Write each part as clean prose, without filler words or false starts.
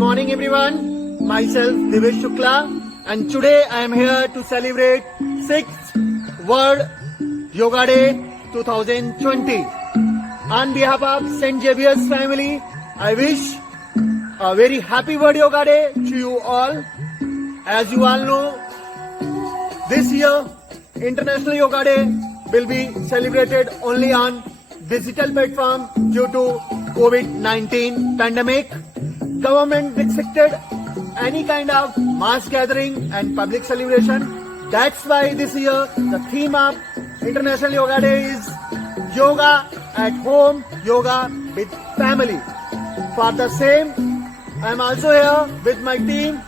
morning everyone. Myself Divesh Shukla and today I am here to celebrate 6th World Yoga Day 2020. On behalf of St. Xavier's family, I wish a very happy World Yoga Day to you all. As you all know, this year International Yoga Day will be celebrated only on digital platform due to COVID-19 pandemic. Government restricted any kind of mass gathering and public celebration. That's why this year the theme of International Yoga Day is Yoga at Home, Yoga with Family. For the same, I am also here with my team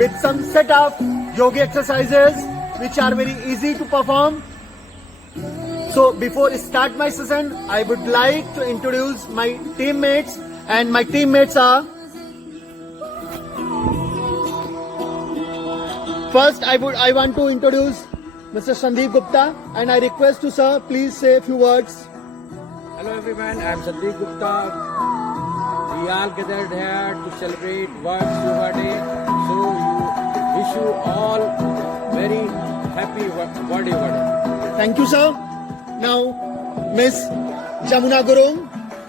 with some set of yoga exercises which are very easy to perform. So before I start my session, I would like to introduce my teammates, and my teammates are: first I want to introduce Mr. Sandeep Gupta, and I request to sir please say a few words. Hello everyone, I am Sandeep Gupta. We all gathered here to celebrate World Yoga Day. So wish you all very happy World Yoga Day. Thank you sir. Now Miss Jamuna Gurung.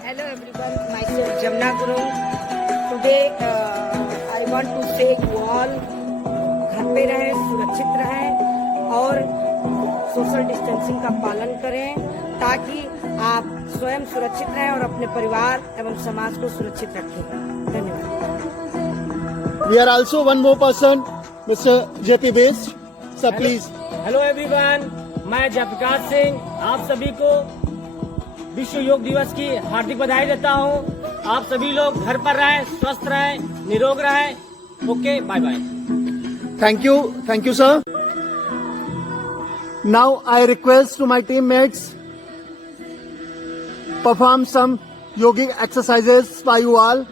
Hello everyone, myself Jamuna Gurung. Today I want to say you all घर पे रहें, सुरक्षित रहें और social distancing का पालन करें ताकि आप स्वयं सुरक्षित रहें और अपने परिवार एवं समाज को सुरक्षित रखें। धन्यवाद। We are also one more person, Mr. JP Best. Sir, please. Hello everyone, मैं जयप्रकाश सिंह आप सभी को विश्व योग दिवस की हार्दिक बधाई देता हूं। आप सभी लोग घर पर रहें, स्वस्थ रहें, निरोग रहें। Okay, bye bye. Thank you sir. Now I request to my teammates perform some yogic exercises by you all.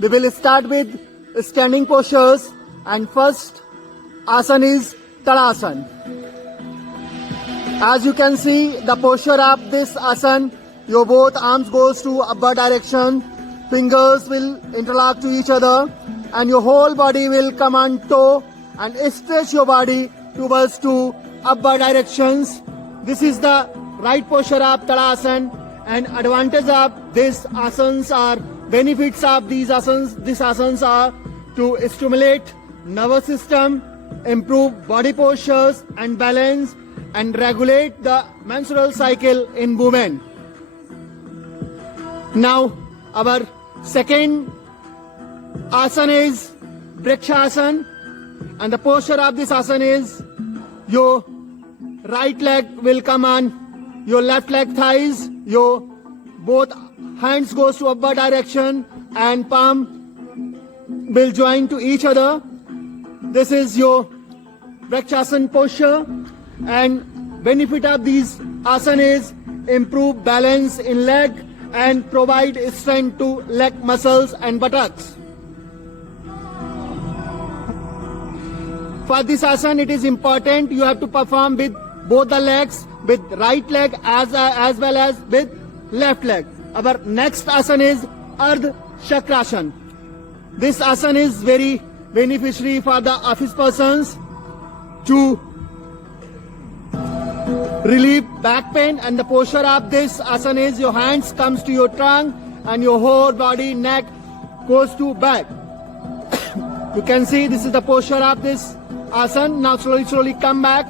We will start with standing postures, and first asana is Tadasana. As you can see the posture of this asana, your both arms goes to upward direction, fingers will interlock to each other and your whole body will come on toe and stretch your body towards to upward directions. This is the right posture of Tadasana, and advantage of this asanas are benefits of these asanas are to stimulate nervous system, improve body postures and balance, and regulate the menstrual cycle in women. Now our second asana is Vrikshasana, and the posture of this asana is your right leg will come on your left leg thighs, your both hands goes to upward direction and palm will join to each other. This is your Vrikshasana posture, and benefit of these asana is improve balance in leg and provide strength to leg muscles and buttocks. For this asana, it is important you have to perform with both the legs, with right leg as well as with left leg. Our next asana is Ardha Chakrasana. This asana is very beneficiary for the office persons to relieve back pain, and the posture of this asana is your hands comes to your trunk and your whole body neck goes to back. You can see this is the posture of this asana. Now slowly come back.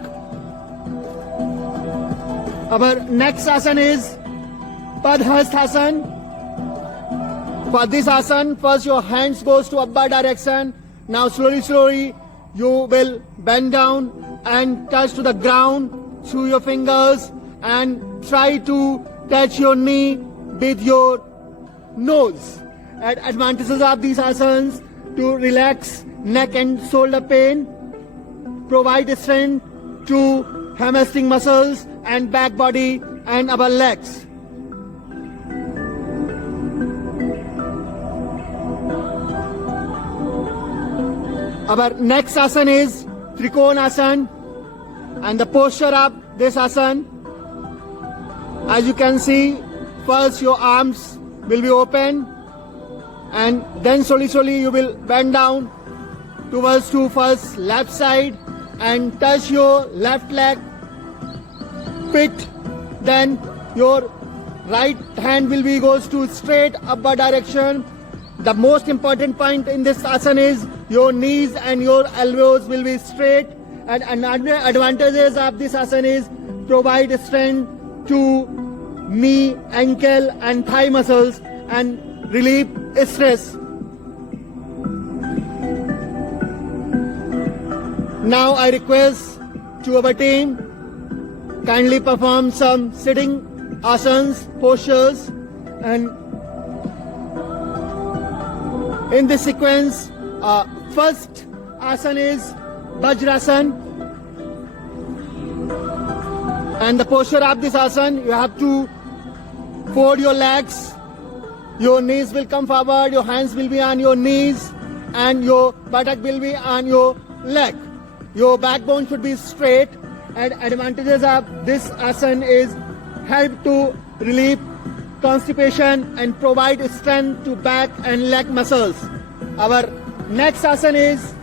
Our next asana is Padhastasana. For this asana, first your hands goes to upward direction. Now slowly you will bend down and touch to the ground through your fingers and try to touch your knee with your nose. And advantages of these asanas to relax neck and shoulder pain, provide strength to hamstring muscles and back body and our legs. Our next asana is Trikonasana, and the posture of this asana, as you can see, first your arms will be open and then slowly you will bend down towards to first left side and touch your left leg pit. Then your right hand will be goes to straight upward direction. The most important point in this asana is your knees and your elbows will be straight, and another advantages of this asana is provide strength to knee, ankle and thigh muscles and relieve stress. Now I request to our team kindly perform some sitting asanas, postures, and in this sequence, first asana is Vajrasana, and the posture of this asana, you have to fold your legs, your knees will come forward, your hands will be on your knees, and your buttock will be on your leg. Your backbone should be straight, and advantages of this asana is help to relieve constipation and provide strength to back and leg muscles. Our next asana is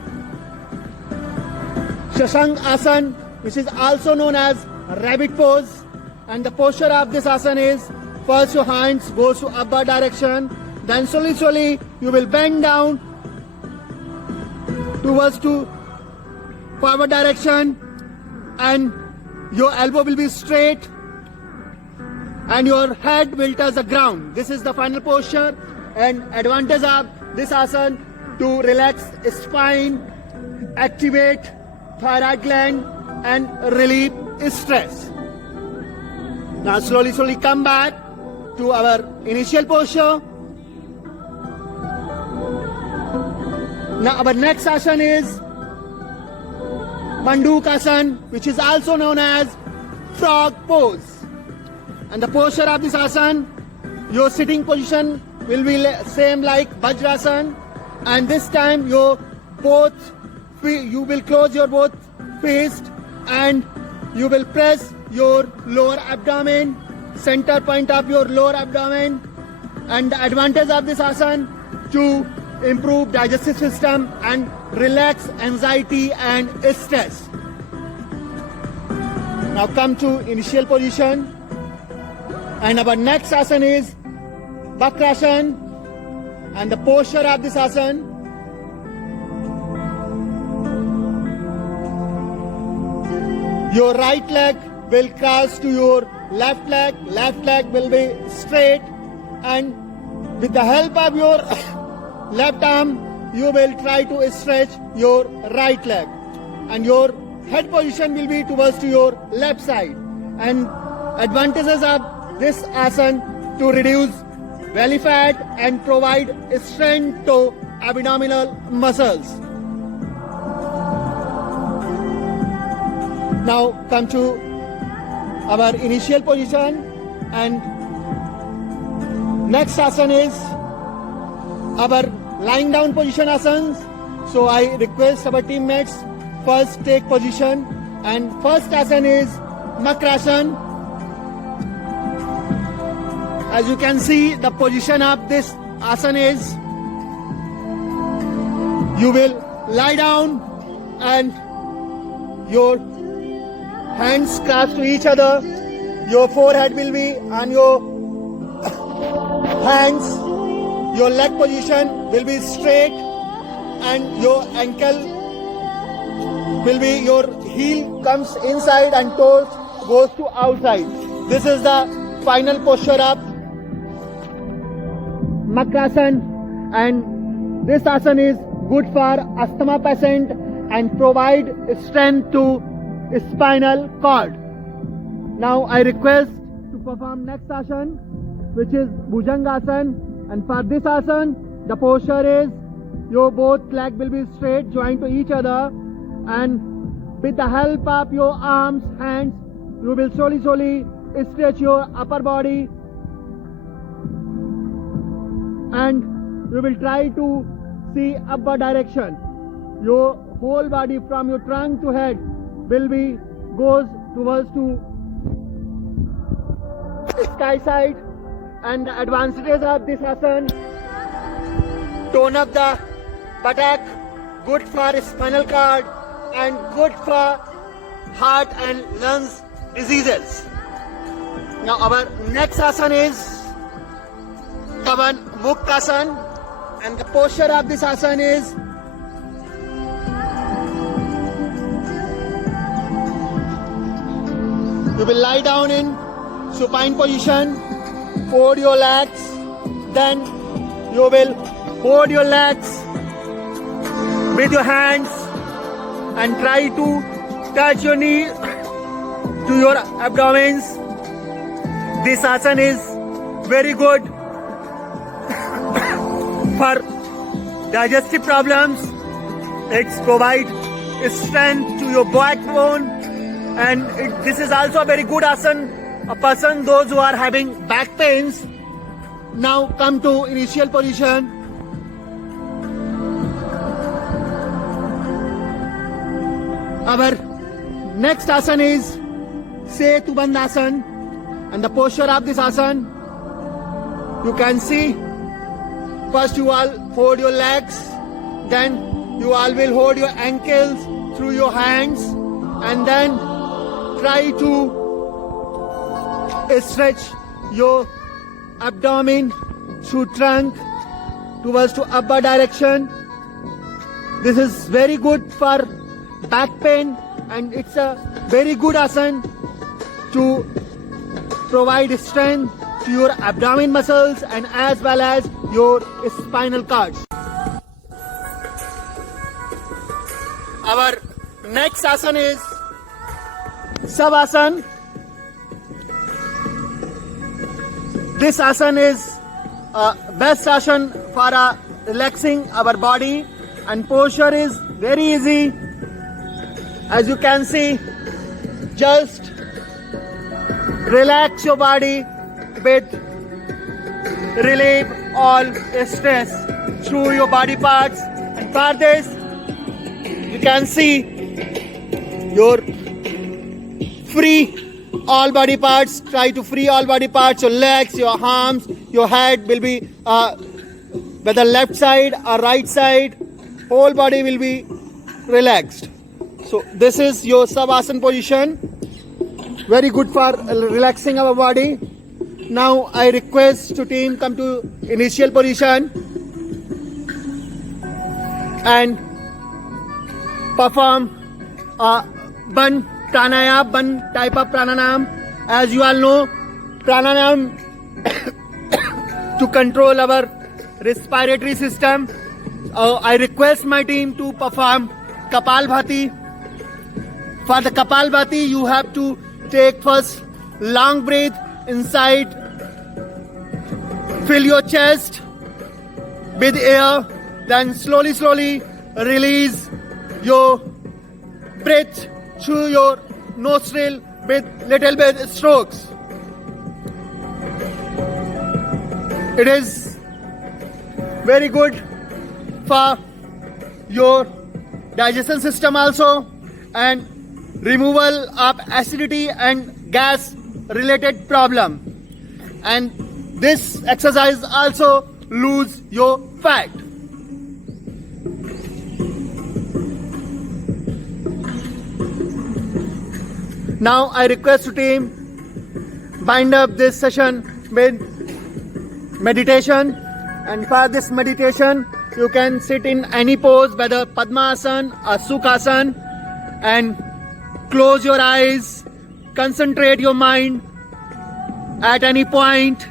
Shashank Asana, which is also known as rabbit pose, and the posture of this asana is first your hands goes to upward direction, then slowly you will bend down towards to forward direction, and your elbow will be straight and your head will touch the ground. This is the final posture, and advantage of this asana to relax spine, activate thyroid gland and relieve stress. Now slowly come back to our initial posture. Now our next asana is Mandukasana, which is also known as frog pose. And the posture of this asana, your sitting position will be same like Vajrasana, and this time you will close your both fists and you will press your lower abdomen, center point of your lower abdomen, and the advantage of this asana to improve digestive system and relax anxiety and stress. Now come to initial position. And our next asana is Vakrasana, and the posture of this asana, your right leg will cross to your left leg will be straight, and with the help of your left arm you will try to stretch your right leg, and your head position will be towards to your left side. And advantages of this asana to reduce belly fat and provide strength to abdominal muscles. Now come to our initial position, and next asana is our lying down position asanas. So I request our teammates first take position, and first asana is Makrasana. As you can see, the position of this asana is you will lie down and your hands crossed to each other, your forehead will be on your hands, your leg position will be straight, and your ankle will be, your heel comes inside and toes goes to outside. This is the final posture of Makrasana, and this asana is good for asthma patient and provide strength to spinal cord. Now I request to perform next asana, which is Bhujangasana, and for this asana the posture is your both leg will be straight joined to each other, and with the help of your arms, hands, you will slowly stretch your upper body, and you will try to see upward direction. Your whole body from your trunk to head will be goes towards to sky side, and the advantages of this asana tone up the buttock, good for spinal cord and good for heart and lungs diseases. Now our next asana is Kavan Muktasana, and the posture of this asana is you will lie down in supine position, fold your legs, then you will hold your legs with your hands and try to touch your knee to your abdomen. This asana is very good for digestive problems. It provides strength to your backbone, and this is also a very good asana. A person, those who are having back pains, now come to initial position. Our next asana is Setu Bandhasana, and the posture of this asana, you can see, first you all hold your legs, then you all will hold your ankles through your hands, and then try to stretch your abdomen through trunk towards to upper direction. This is very good for back pain, and it's a very good asana to provide strength to your abdomen muscles and as well as your spinal cord. Our next asana is Savasana. This asana is best asana for relaxing our body, and posture is very easy. As you can see, just relax your body with relieve all stress through your body parts, and for this you can see your free all body parts. Try to free all body parts. Your legs, your arms, your head will be whether left side or right side, whole body will be relaxed. So this is your Savasana position, very good for relaxing our body. Now I request to team come to initial position and perform one pranayam, one type of pranayam. As you all know, pranayam to control our respiratory system. I request my team to perform Kapalbhati. For the Kapalbhati, you have to take first long breath inside, fill your chest with air, then slowly release your breath through your nostril with little bit strokes. It is very good for your digestion system also, and removal of acidity and gas related problem. And this exercise also lose your fat. Now I request to team bind up this session with meditation, and for this meditation you can sit in any pose, whether Padmasana or Sukhasana, and close your eyes, concentrate your mind at any point.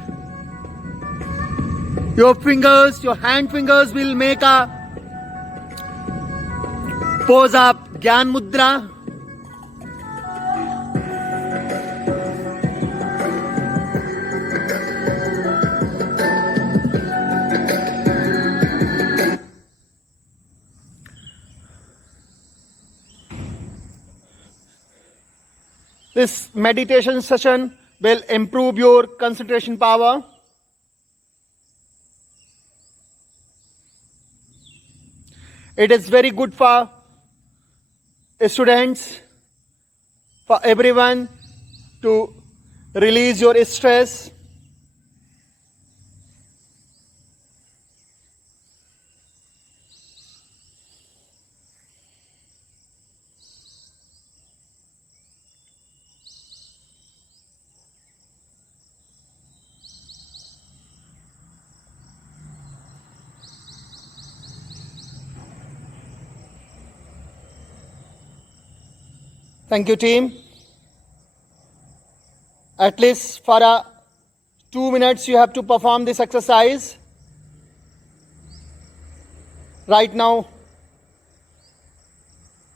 Your fingers, your hand fingers will make a pose of Gyan Mudra. This meditation session will improve your concentration power. It is very good for students, for everyone to release your stress. Thank you, team. At least for 2 minutes you have to perform this exercise. Right now,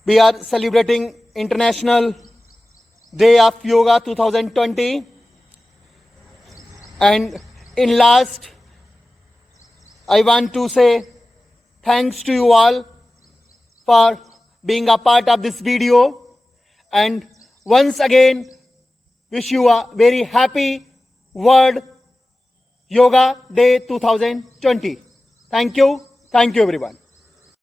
we are celebrating International Day of Yoga 2020. And in last, I want to say thanks to you all for being a part of this video. And once again, wish you a very happy World Yoga Day 2020. Thank you. Thank you, everyone.